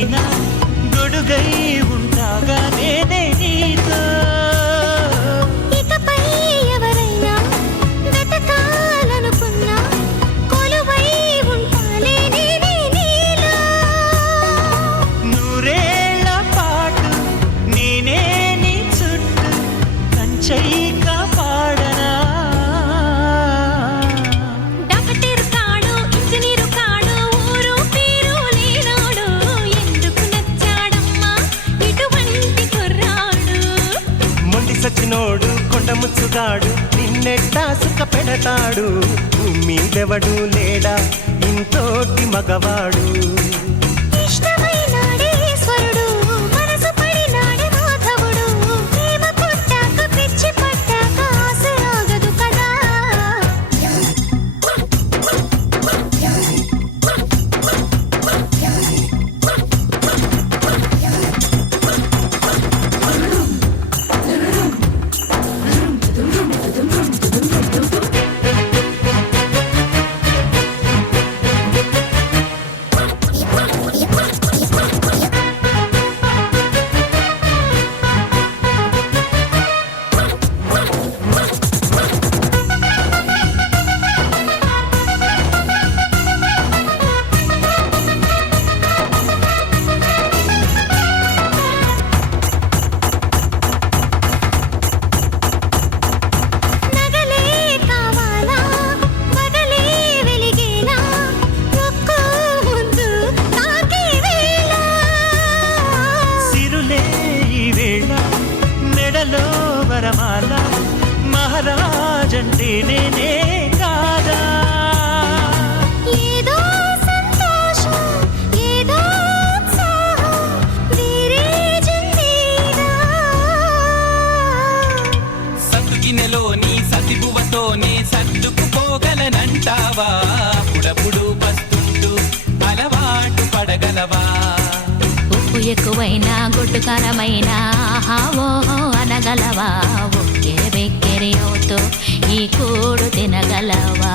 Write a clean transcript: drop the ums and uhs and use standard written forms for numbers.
ఎదురైనా గొడుగై ఉంటాగా నేనే నీతో. ఇకపై ఎవరైనా వెతకాలనుకున్నా కొలువై ఉంటాలే నేనే నీలో. నూరేళ్ల పాటు నేనే నీ చుట్టూ కంచై కాపాడనా. డాక్టర్ కాడు ఇంజనీరు కాడు ఊరు పేరు లేనాడు ఎందుకు నచ్చాడమ్మా ఇటువంటి కుర్రాడు. మొండి సచ్చినోడు కొండ ముచ్చుగాడు నిన్నెట్టా సుఖ పెడతాడు. మీదెవడు లేడా ఇంతోటి మగవాడు. ఇష్టమైనాడే ఈశ్వరుడు మనసు పడినాడే మాధవుడు. ప్రేమ పుట్టాక పిచ్చి పట్టాక ఆశ ఆగదు కదా. నగలే కావాలా మగలే వెలిగేలా ఒక్కో ముందు తాకే వేళ. సిరులే ఈ వేళ మెడలో వరమాల మహారాజంటే నేనే కాదా. ఏదో సంతోషం ఏదో ఉత్సాహం వేరే జల్లేదా. సత్తుగినెలోని సతిబువతోనే సర్దుకుపోగలనంటావా. అప్పుడప్పుడు వస్తుంటూ అలవాటు పడగలవా. ఉప్పు ఎక్కువైనా గొడ్డు కారమైనా ఆహా ఓహో అనగలవా. ఒక్కే బెక్కెరి అవుతూ ఈ కూడు తినగలవా.